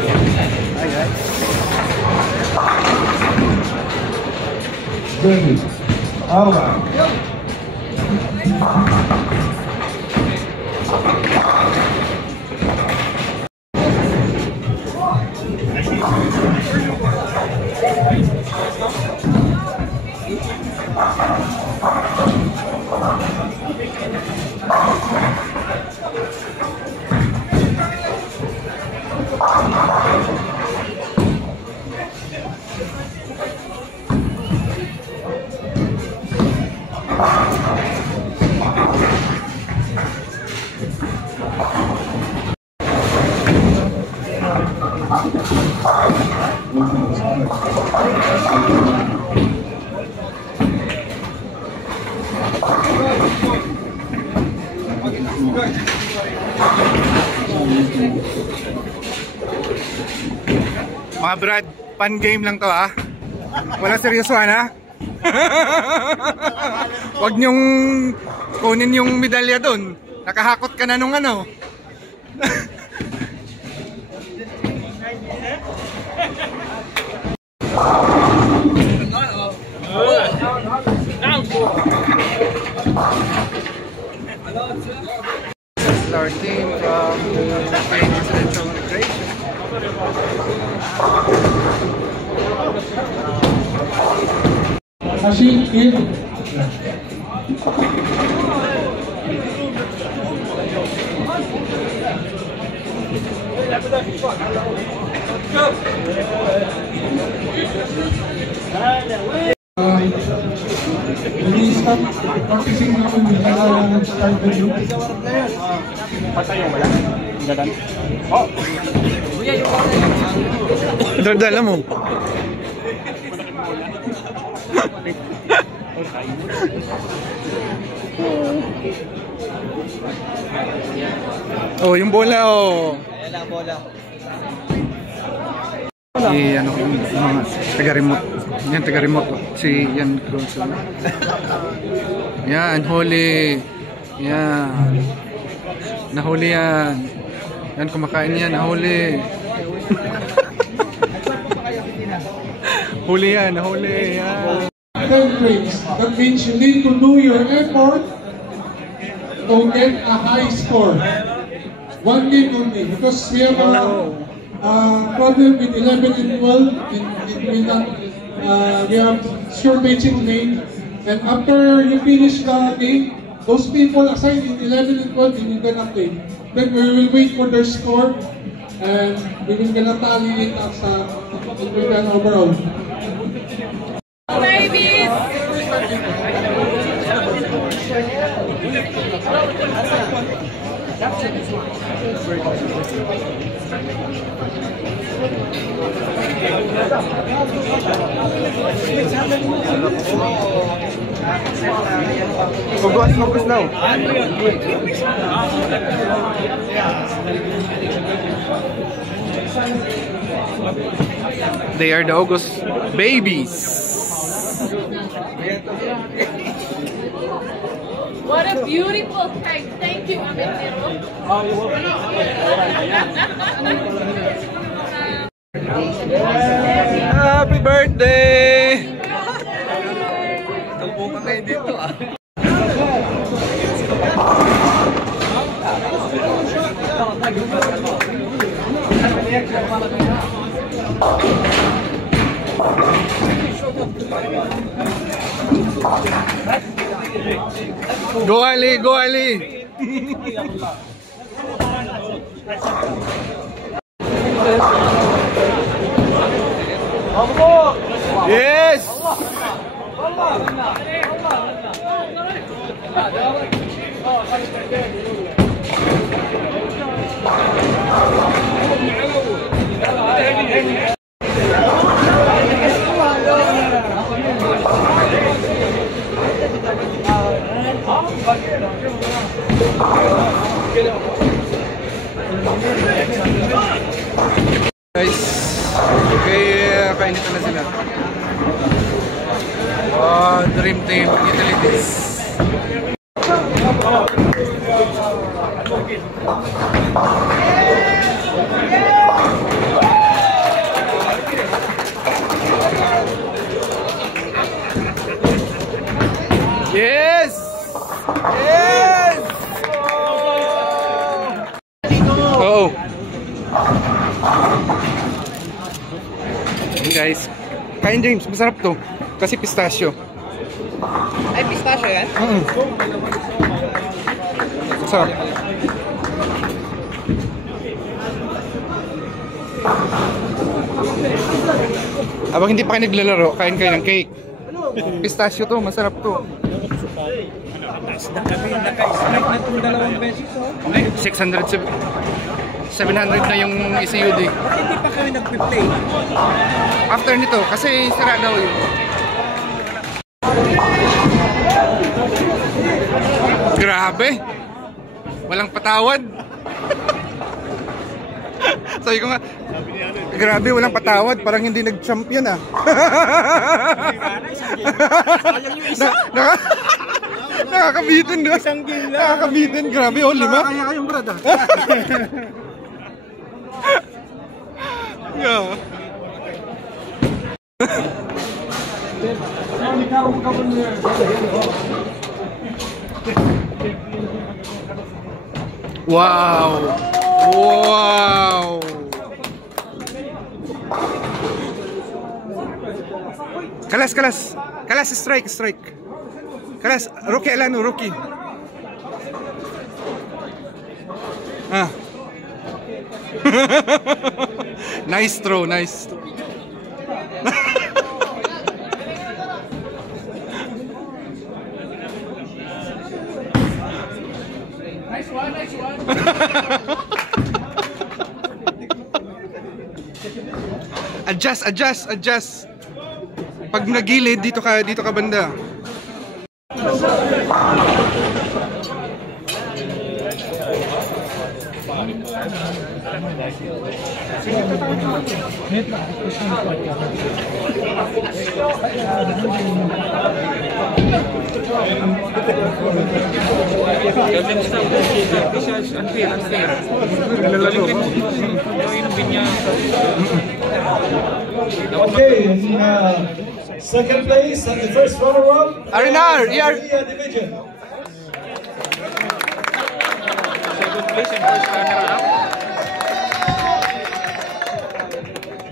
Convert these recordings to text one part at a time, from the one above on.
Hi guys. Ready. All right. Mga Brad, pan game lang to ha. Walang seryosohan ha. Huwag niyong kunin yung medalya doon. Nakahakot ka na nung ano. This is our team from Philippine Residential Immigration. Machine in. Hindi stop practicing namin yung start video. Patay yung wala. Gadan. Oh. Dala mo. Oh, yung bola oh. Ayan ang bola. Ano yung mga taga-remote. Yan taga-remote. Si Yan Cruz. Yan, huli. Yan. Nahuli yan. Yan, kumakain yan. Nahuli. Huli yan, nahuli. Yan. 10 frames. That means you need to do your effort to get a high score. One game only. Because we have a problem with 11 and 12 we have shortaging lane, and after you finish the game, those people assigned in 11 and 12 you gonna play. Then we will wait for their score and we will gonna tally it up sa overall. Babies! Focus now. They are the August babies. What a beautiful cake. Thank you, Amitero. Happy birthday! Talbo ka kayo dito ah. Go Ali, go Ali. Yes. Guys, okay, kainitan na sila. Dream Team Utilities. Ayan guys. Kain James, masarap to. Kasi pistachio. Ay, pistachio yan? Masarap. Habang hindi pa kayo naglalaro, kain kayo ng cake. Pistachio to, masarap to. 600, 700 na yung ECUD. Hindi pa kami nag-play. After nito, kasi sira daw yun. Grabe! Walang patawad. Sabi ko nga, grabe, walang patawad. Parang hindi nag-champion ah. Nakakabitin doon. Nakakabitin, grabe. Oh, 5. Kaya kayong brad ah. Yeah. Wow! Wow! Kalas, kalas! Kalas, strike, strike! Kalas, rookie Alano, rookie! Ah! Nice throw, nice throw. Nice one, nice one. Adjust, adjust, adjust. Pag nagilid, dito ka banda. Okay, second place and the first runner-up. Arinar, division. Second place and first runner-up.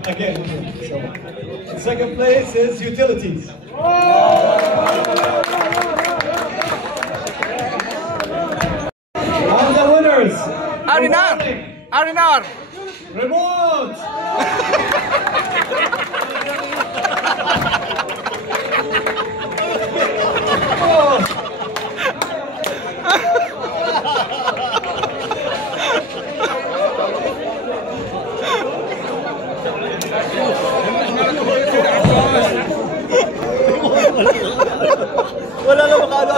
Again, so second place is utilities. And the winners. Arinar! Arinar! Remote. Wala na makano.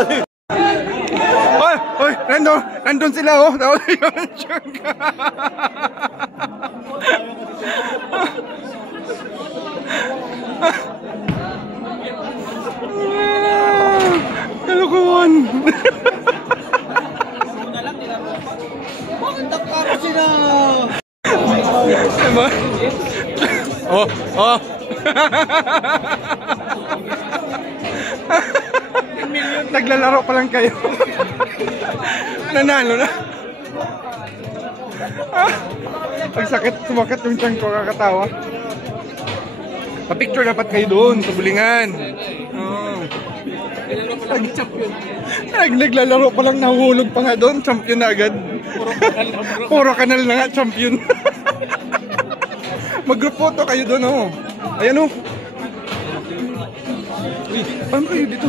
Hoy! Hoy! Nandun sila oh! Kalukuhan! Bakit nagkaro sila? Diba? Oh! Oh! Naglalaro pa lang kayo. Nanalo na. Pagsakit, sumakit yung tiyan ko, kakatawa. Pa-picture dapat kayo doon sa bulingan. Oh. Naglalaro pa lang, nahulog pa nga doon, champion na agad. Puro kanal na nga, champion. Mag-group photo kayo doon, oh. Ayan, oh. Uy, paano kayo dito?